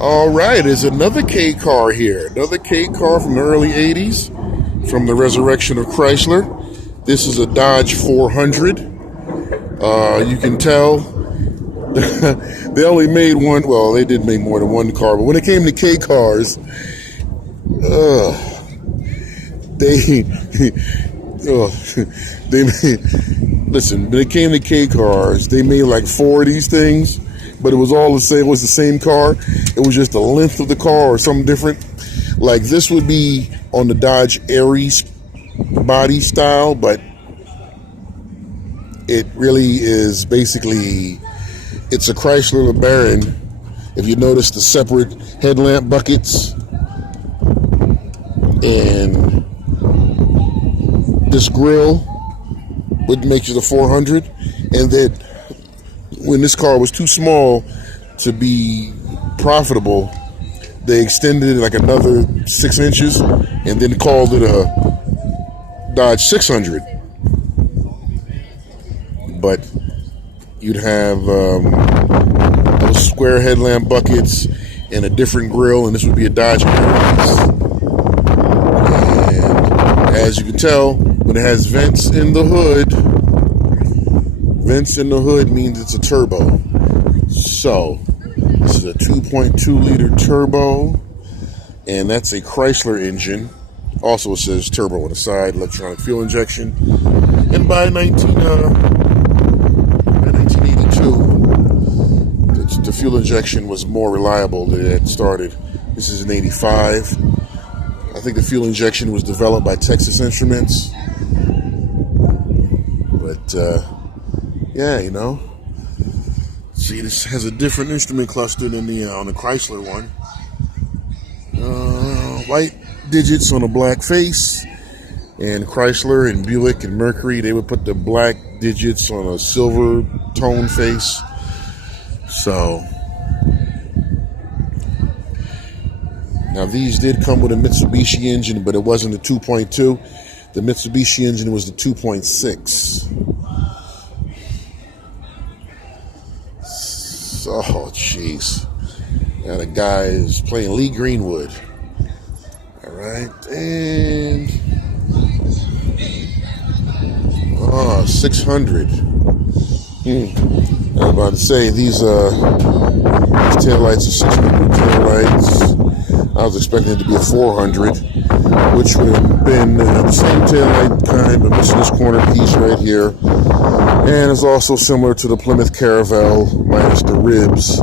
All right, there's another K car here. Another K car from the early 80s, from the resurrection of Chrysler. This is a Dodge 400. You can tell they only made one. Well, they did make more than one car, but when it came to K cars, they they made, listen. When it came to K cars, they made like four of these things, but it was all the same. It was the same car. It was just the length of the car or something different. Like this would be on the Dodge Aries body style, but it really is basically, it's a Chrysler LeBaron. If you notice the separate headlamp buckets and this grill, what makes it a 400, and that when this car was too small to be profitable, they extended it like another 6 inches and then called it a Dodge 600. But you'd have those square headlamp buckets and a different grille, and this would be a Dodge Aries. And as you can tell, when it has vents in the hood means it's a turbo. So this is a 2.2 liter turbo, and that's a Chrysler engine. Also, it says turbo on the side, electronic fuel injection. And by 1982, the fuel injection was more reliable than it started. This is an 85. I think the fuel injection was developed by Texas Instruments. But, yeah, you know. See, this has a different instrument cluster than the on the Chrysler one. White digits on a black face. And Chrysler and Buick and Mercury, they would put the black digits on a silver tone face. So, now these did come with a Mitsubishi engine, but it wasn't a 2.2. The Mitsubishi engine was the 2.6. So, jeez. Now the guy is playing Lee Greenwood. All right, and 600. I was about to say these taillights are 600 taillights. I was expecting it to be a 400, which would have been the same taillight kind, but missing this corner piece right here. And it's also similar to the Plymouth Caravelle, minus the ribs.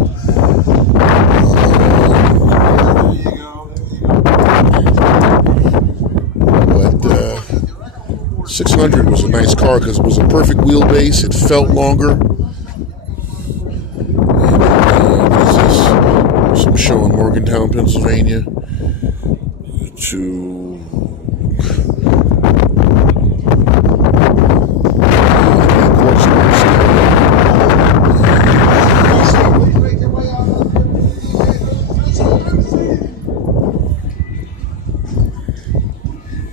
But 600 was a nice car because it was a perfect wheelbase. It felt longer. This is some show in Morgantown, Pennsylvania. To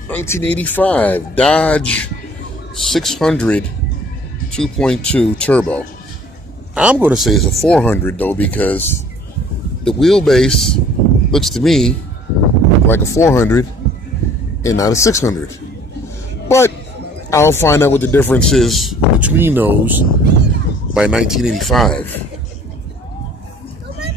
1985 Dodge 600 2.2 turbo. I'm going to say it's a 400 though, because the wheelbase looks to me like a 400 and not a 600. But I'll find out what the difference is between those by 1985.